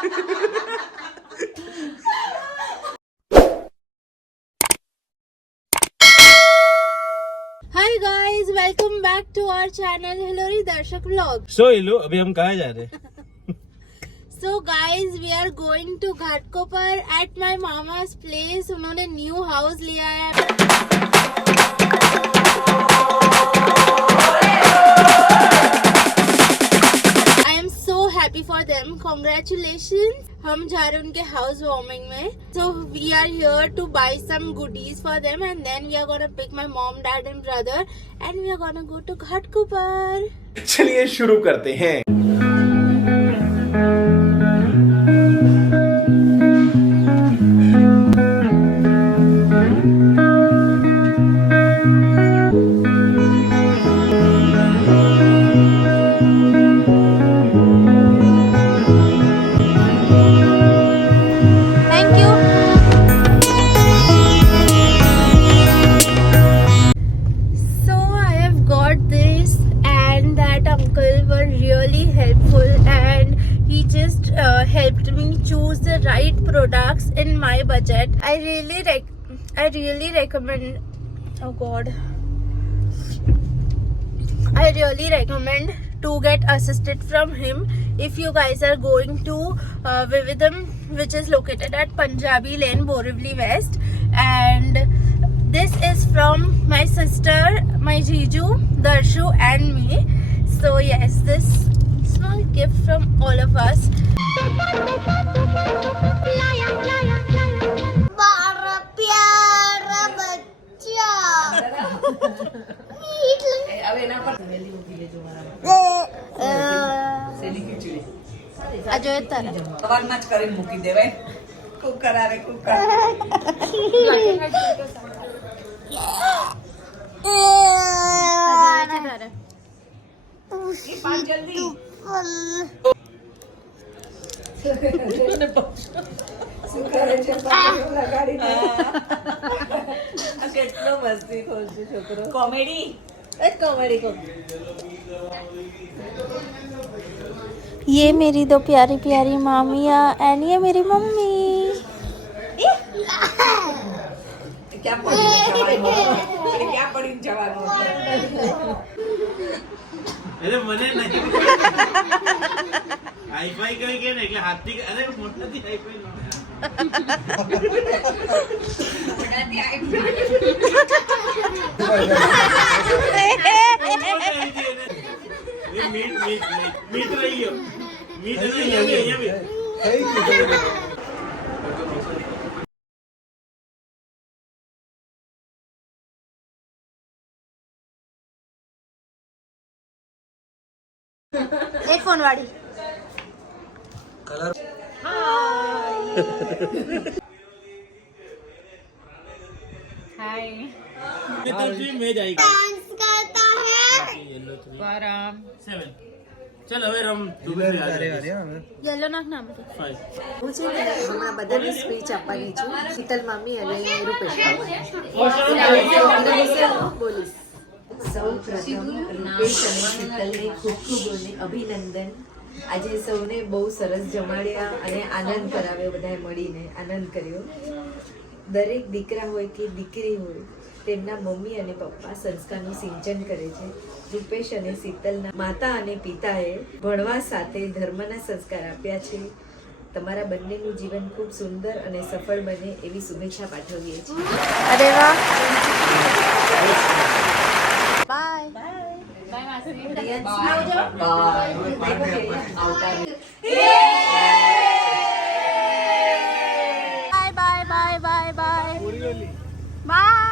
Hi guys, welcome back to our channel हिलोरी दर्शक vlog. सो हिलो, अभी हम कहाँ जा रहे हैं? So guys, we are going to Ghatkopar at my मामा's प्लेस। उन्होंने न्यू हाउस लिया है। I am so happy for them, congratulation. हम जा रहे हैं उनके हाउस वार्मिंग में। So we are here to buy some goodies for them and then we are gonna pick my mom, dad and brother and we are gonna go to Ghatkopar. चलिए शुरू करते हैं। Helped me choose the right products in my budget. I really recommend. Oh God. I really recommend to get assisted from him if you guys are going to Vividam, which is located at Punjabi Lane, Borivali West. And this is from my sister, my Jiju, Darshu, and me. So yes, this small gift from all of us. મૂકી દેવાય કુકર આવે કુકર જલ્દી કેટલો મસ્તી ખોલશે છોકરો કોમેડી ये मेरी दो प्यारी प्यारी मामियाँ एंड ये मेरी मम्मी। क्या पड़ी जवानो અરે મને નહીં હાઈફાઈ કઈ કે ને એટલે હાથથી અરે મોટાથી હાઈફાઈ ન મીઠ રહી ગયો મીઠ નહીં અહીંયા एक फोन वाली कलर हाय में जाएगी डांस करता है આરામ 7 चल હવે રમ येलो नाक नाम હું છે ને હમણાં બધાને સ્પીચ આપવાની છું શીતલ મામી અને રૂપેશ બોલીશ સૌ પ્રથમ રૂપેશ અને શીતલને ખૂબ ખૂબ અભિનંદન। આજે સૌને બહુ સરસ જમાડ્યા અને આનંદ કરાવ્યો, બધાએ મળીને આનંદ કર્યો। દરેક દીકરા હોય કે દીકરી હોય તેમના મમ્મી અને પપ્પા સંસ્કારનું સિંચન કરે છે। રૂપેશ અને શીતલના માતા અને પિતાએ ભણવા સાથે ધર્મના સંસ્કાર આપ્યા છે। તમારા બંનેનું જીવન ખૂબ સુંદર અને સફળ બને એવી શુભેચ્છા પાઠવીએ છીએ। अरे वाह, bye bye bye bye bye bye bye.